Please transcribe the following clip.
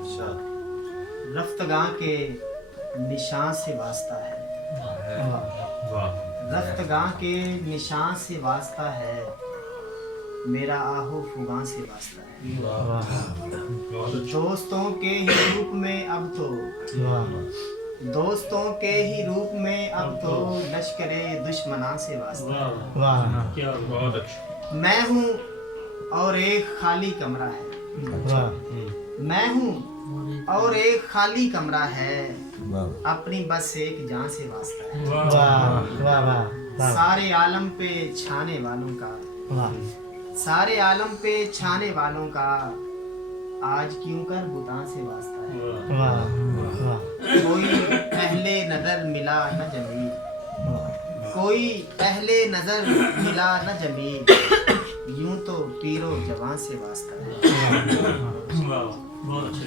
अच्छा, रफ्तगां के निशान से वास्ता है, रफ्तगां के निशान से वास्ता है, मेरा आहो फुगां से वास्ता है। दोस्तों के ही रूप में अब तो, दोस्तों के ही रूप में अब तो लश्करे दुश्मनां से वास्ता है। क्या बहुत अच्छा। मैं हूँ और एक खाली कमरा है, मैं हूँ और एक खाली कमरा है, अपनी बस एक जान से वास्ता है। सारे आलम पे छाने वालों का, सारे आलम पे छाने वालों का आज क्यों कर बुतां से वास्ता है। कोई पहले नजर मिला न जमी, कोई पहले नजर मिला न जमी, यूं तो पीरो जवां से वास्ता है। बहुत अच्छे।